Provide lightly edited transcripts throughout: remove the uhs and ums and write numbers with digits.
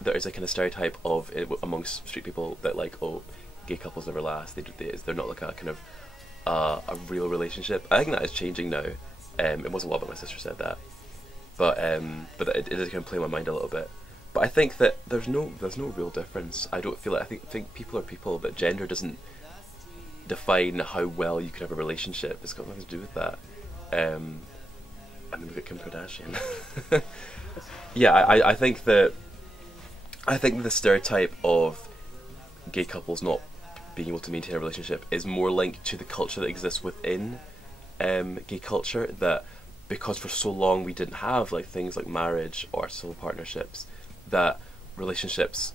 there is a kind of stereotype of it amongst straight people that like, oh, gay couples never last. They're not like a kind of a real relationship. I think that is changing now. It wasn't a while back my sister said that, but it did kind of play in my mind a little bit. But I think that there's no real difference. I don't feel like I think people are people. That gender doesn't define how well you can have a relationship. It's got nothing to do with that. I mean, look at Kim Kardashian. Yeah, I think that the stereotype of gay couples not being able to maintain a relationship is more linked to the culture that exists within gay culture. That because for so long we didn't have like things like marriage or civil partnerships, that relationships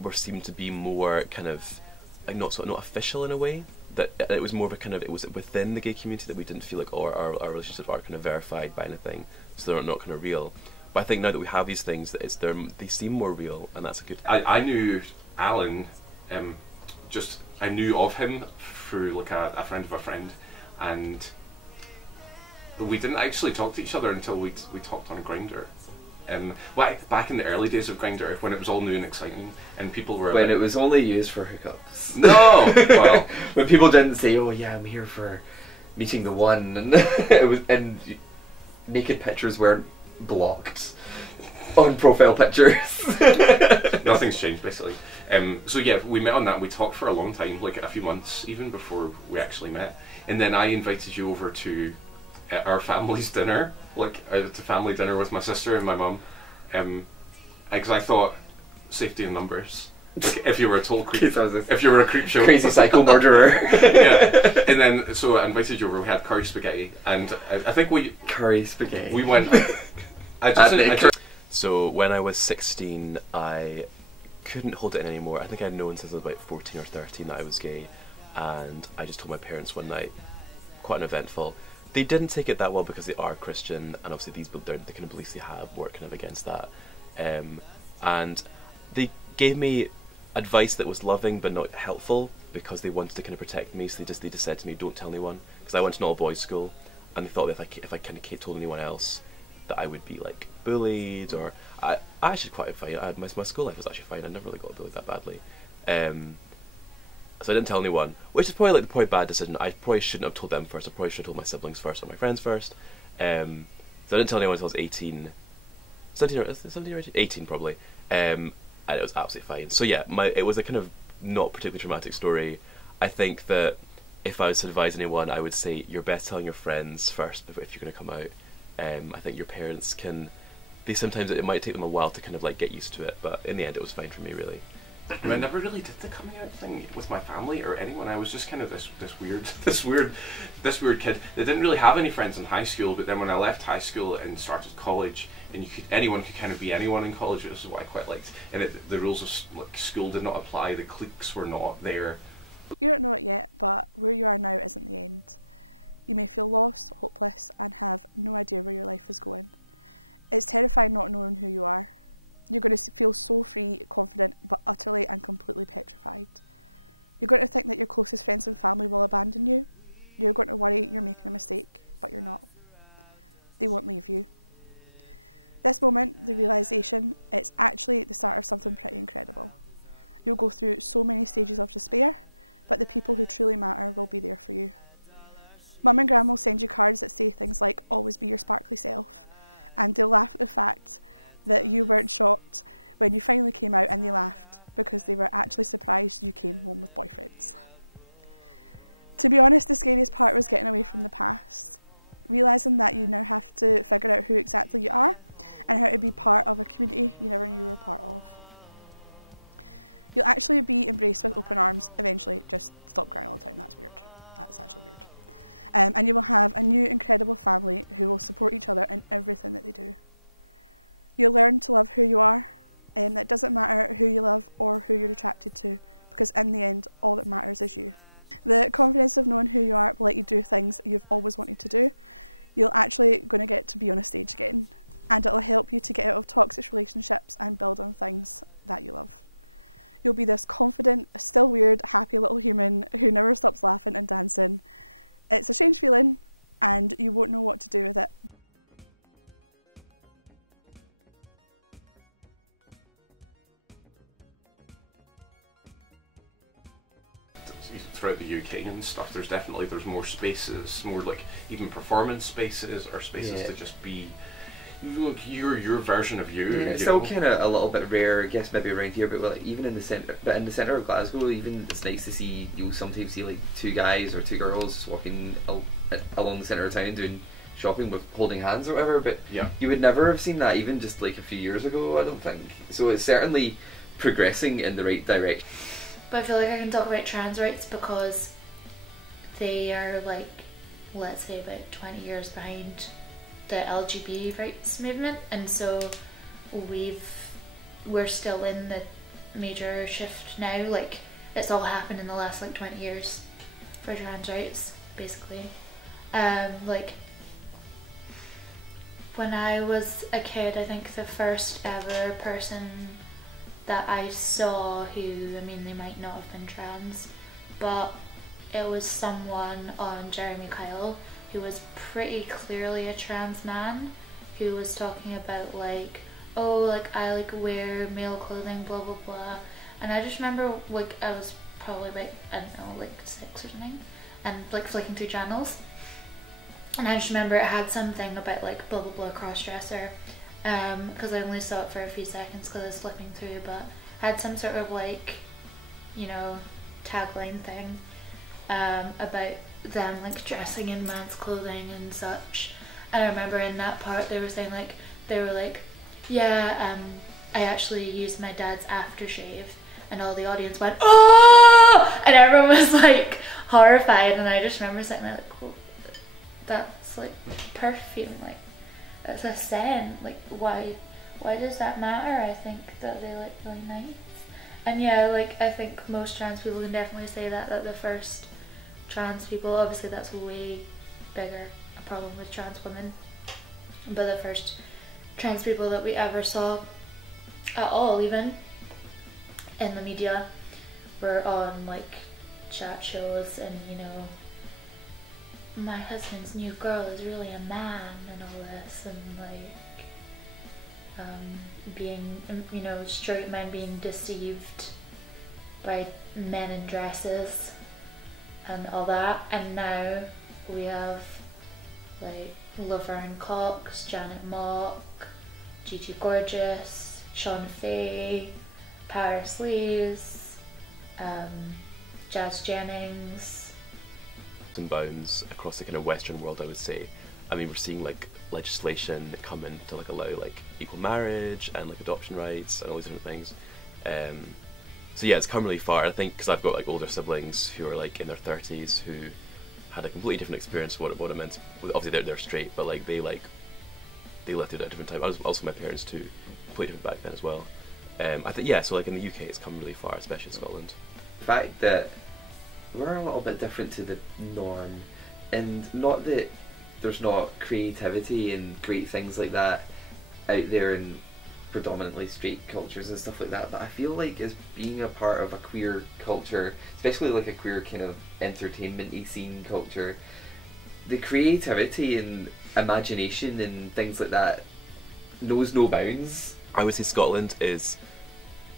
were seemed to be more kind of like not official in a way. That it was more of a kind of, it was within the gay community that we didn't feel like, oh, our relationships are kind of verified by anything, so they're not kind of real. But I think now that we have these things, that they seem more real, and that's a good. I knew Alan, I knew of him through like a friend of a friend, and we didn't actually talk to each other until we talked on Grindr. Back in the early days of Grindr, when it was all new and exciting, and people were when it was only used for hookups. No, well, when people didn't say, "Oh yeah, I'm here for meeting the one," and and naked pictures weren't blocked on profile pictures. Nothing's changed basically. So yeah, we met on that. We talked for a long time, like a few months, even before we actually met. And then I invited you over to our family's dinner, to family dinner with my sister and my mum, because I thought safety in numbers. Like if you were a total creep, if you were a creep show, crazy psycho murderer. Yeah, and then so I invited you over. We had curry spaghetti, and I think curry spaghetti. We went. So when I was 16, I couldn't hold it in anymore. I think I'd known since I was about 14 or 13 that I was gay, and I just told my parents one night, quite uneventful. They didn't take it that well because they are Christian, and obviously the kind of beliefs they have work kind of against that. And they gave me advice that was loving but not helpful because they wanted to kind of protect me. So they just said to me, "Don't tell anyone," because I went to an all-boys school, and they thought that if I kind of told anyone else, that I would be like bullied. Or I actually quite fine. My school life was actually fine. I never really got bullied that badly. So I didn't tell anyone, which is probably a bad decision. I probably shouldn't have told them first. I probably should have told my siblings first or my friends first. So I didn't tell anyone until I was 18. 17 or 18 probably. And it was absolutely fine. So yeah, it was a kind of not particularly traumatic story. I think that if I was to advise anyone, I would say you're best telling your friends first if you're going to come out. I think your parents sometimes it might take them a while to kind of like get used to it, but in the end it was fine for me really. I never really did the coming out thing with my family or anyone. I was just kind of this weird kid that didn't really have any friends in high school. But then when I left high school and started college, and anyone could kind of be anyone in college, this is what I quite liked. And the rules of school did not apply. The cliques were not there. You don't know it yet, but where you are now isn't the end. You may feel lost, hopeless, and have no idea where your life is going. It's terrifying not knowing who you are. You're going to feel so free, confident, but utterly and completely petrified. You're going to think that your closest friends and family will abandon you. You're going to worry you're making a mistake, but you're not. They won't leave you. This moment, the realisation, it's actually the start of something pretty incredible. You'll go through so many stages of despair, but the people who truly matter will be there for you. Mum and Gran will send you cards that say things like, "Always be your sparkly self," and they'll laugh at the fact that you weren't shocked when you finally came out, and they laughed because they were actually surprised you came home with boyfriends. To be honest, the scariest part was getting away from the past, realising that you now have to figure out who exactly you are and how to be part of a community you never knew you were a part of. You'll actually be embraced with open arms eventually. Just stop crying all the time, that's weird. That's actually weird. And you will have a new incredible family who will support each other in everything that they do. You'll learn to love who you are, and it doesn't matter who you love or who you're attracted to, because in the end, all that matters is you. The confidence of knowing who you are will let you do things you've always wanted to do. You're actually going to get to be on a stage again, and it'll help you to get out of toxic relationships and build on things that you love. You'll be this confident, still weird, happy little human who never stops laughing and dancing. It's a strange feeling, and you won't know what to do with it. throughout the UK and stuff, there's more spaces, more like even performance spaces or spaces to just be your version of you. Yeah, it's still kind of a little bit rare, I guess, maybe around here, but like even in the centre of Glasgow, even it's nice to see. You'll sometimes see like two guys or two girls walking along the centre of town doing shopping with holding hands or whatever. But you would never have seen that even just like a few years ago, I don't think. So it's certainly progressing in the right direction. But I feel like I can talk about trans rights because they are like, let's say, about 20 years behind the LGBT rights movement, and so we're still in the major shift now. Like, it's all happened in the last like 20 years for trans rights, basically. Like, when I was a kid, I think the first ever person that I saw who, I mean, they might not have been trans, but it was someone on Jeremy Kyle who was pretty clearly a trans man, who was talking about like, oh, like I like wear male clothing, blah blah blah. And I just remember like I was probably about, I don't know, like 6 or something, and like flicking through channels, and I just remember it had something about like blah blah blah cross-dresser, because I only saw it for a few seconds because I was flipping through, but had some sort of like, you know, tagline thing about them like dressing in man's clothing and such. And I remember in that part they were saying like, they were like, yeah, I actually used my dad's aftershave, and all the audience went, oh, and everyone was like horrified, and I just remember sitting there like, well, that's like perfume, like that's a scent, like why does that matter? I think that they look really nice. And yeah, like I think most trans people can definitely say that the first trans people, obviously that's way bigger a problem with trans women, but the first trans people that we ever saw at all, even in the media, were on like chat shows and, you know, my husband's new girl is really a man and all this, and like being, you know, straight men being deceived by men in dresses and all that. And now we have like Laverne Cox, Janet Mock, Gigi Gorgeous, Sean Faye, Paris Lees, Jazz Jennings. And bounds across the kind of Western world, I would say. I mean, we're seeing like legislation come in to like allow like equal marriage and like adoption rights and all these different things. So yeah, it's come really far. I think because I've got like older siblings who are like in their 30s who had a completely different experience of what it meant. Obviously they're straight, but like they lived through it at a different time. I was also my parents too, completely different back then as well. I think so like in the UK it's come really far, especially in Scotland. The fact that we're a little bit different to the norm, and not that there's not creativity and great things like that out there in predominantly straight cultures and stuff like that, but I feel like as being a part of a queer culture, especially like a queer kind of entertainment-y scene culture, the creativity and imagination and things like that knows no bounds. I would say Scotland is,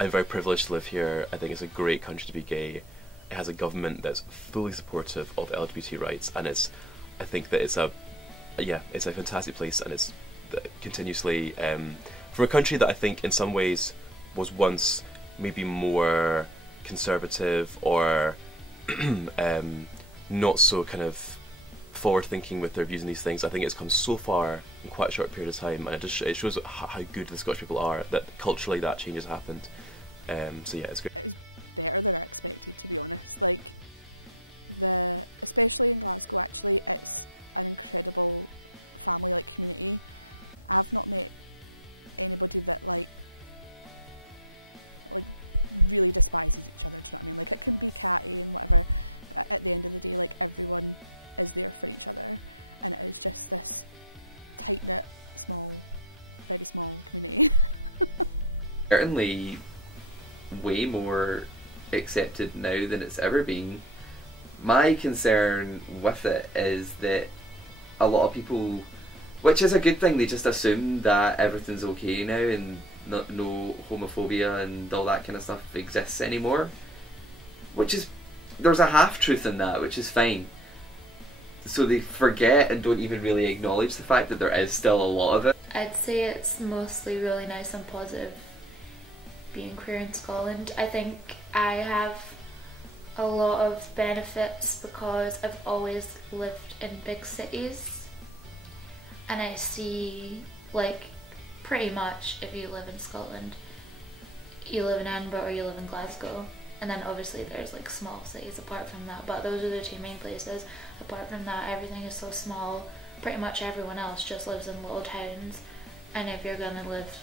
I'm very privileged to live here. I think it's a great country to be gay. It has a government that's fully supportive of LGBT rights, and I think that it's a fantastic place, and it's continuously from a country that I think in some ways was once maybe more conservative or not so kind of forward thinking with their views on these things. I think it's come so far in quite a short period of time, and it shows how good the Scottish people are, that culturally that change has happened. So yeah, it's great. It was better than I expected, to be honest. Like, especially in Glasgow, actually, it's an incredible family, like, community. I've not met anybody that like really despises each other, do you know what I mean? Like, it can be catty and whatever, but at the end of the day, like, everyone is there for each other, and it is just this tight-knit, very small community. Certainly way more accepted now than it's ever been. My concern with it is that a lot of people, which is a good thing, they just assume that everything's okay now and no homophobia and all that kind of stuff exists anymore, which is there's a half truth in that, which is fine. So they forget and don't even really acknowledge the fact that there is still a lot of it. I'd say it's mostly really nice and positive being queer in Scotland. I think I have a lot of benefits because I've always lived in big cities, and I see, like, pretty much if you live in Scotland, you live in Edinburgh or you live in Glasgow, and then obviously there's like small cities apart from that, but those are the two main places. Apart from that, everything is so small. Pretty much everyone else just lives in little towns, and if you're gonna live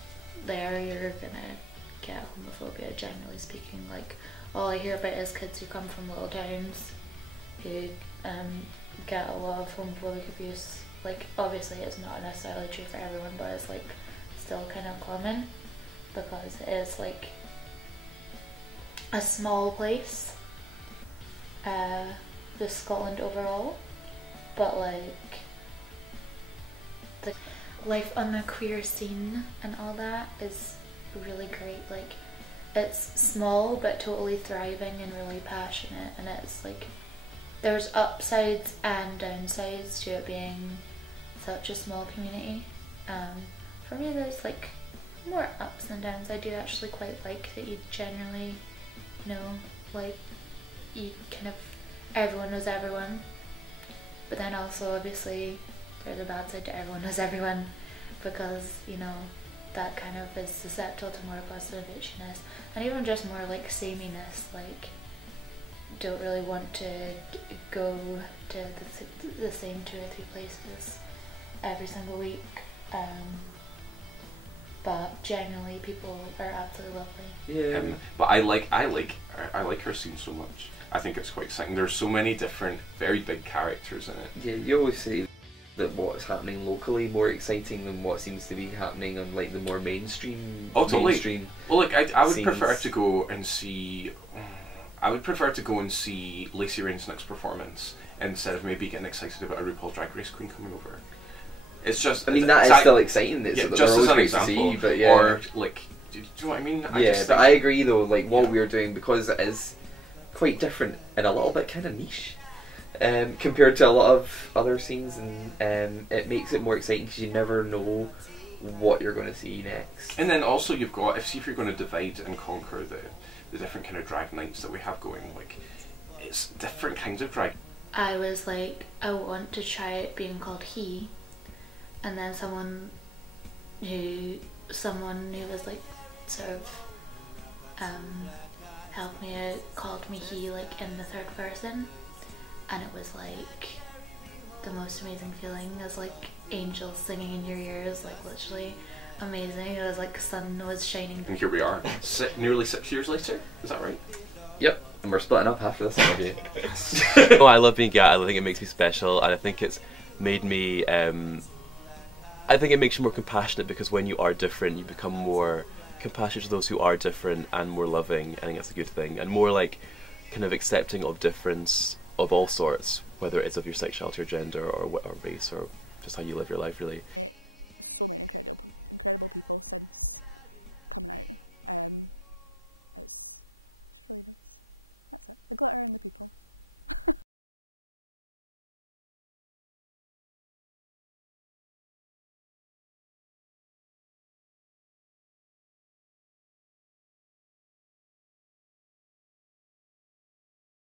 there, you're gonna get homophobia, generally speaking. Like, all I hear about is kids who come from little towns who get a lot of homophobic abuse. Like, obviously it's not necessarily true for everyone, but it's like still kind of common because it is like a small place with Scotland overall, but like the life on the queer scene and all that is really great. Like, it's small but totally thriving and really passionate, and it's like there's upsides and downsides to it being such a small community. For me, there's like more ups than downs. I do actually quite like that you generally know, like, you kind of, everyone knows everyone, but then also obviously there's a bad side to everyone knows everyone, because, you know, that kind of is susceptible to more positive itchiness, and even just more like sameness, like don't really want to go to the same 2 or 3 places every single week, but generally people are absolutely lovely. Yeah. But I like her scene so much. I think it's quite exciting. There's so many different, very big characters in it. Yeah, you always say that what's happening locally more exciting than what seems to be happening on like the more mainstream. Oh, totally. Mainstream Well, like I would scenes. prefer to go and see. I would prefer to go and see Lacey Rain's next performance instead of maybe getting excited about a RuPaul's Drag Race queen coming over. It's just. I mean, that is still exciting. It's yeah, they're just always as an great example, to see, but yeah. Or like, do you know what I mean? I Yeah, just but think- I agree though. Like what Yeah. we're doing, because it is quite different and a little bit kind of niche compared to a lot of other scenes, and it makes it more exciting because you never know what you're going to see next. And then also you've got, if you're going to divide and conquer the different kind of drag nights that we have going, like, it's different kinds of drag. I was like, I want to try it being called he, and then someone who was like sort of helped me out called me he, like, in the third person, and it was like the most amazing feeling. It was like angels singing in your ears, like literally amazing. It was like the sun was shining. And here we are, nearly 6 years later. Is that right? Yep, and we're splitting up after this interview. Oh, I love being gay. I think it makes me special, and I think it's made me. I think it makes you more compassionate, because when you are different, you become more compassionate to those who are different and more loving. I think that's a good thing, and more like kind of accepting of difference of all sorts, whether it's of your sexuality or gender or race or just how you live your life, really. So many incredible people since coming out. It's really nice. That's it. The glitter and the people.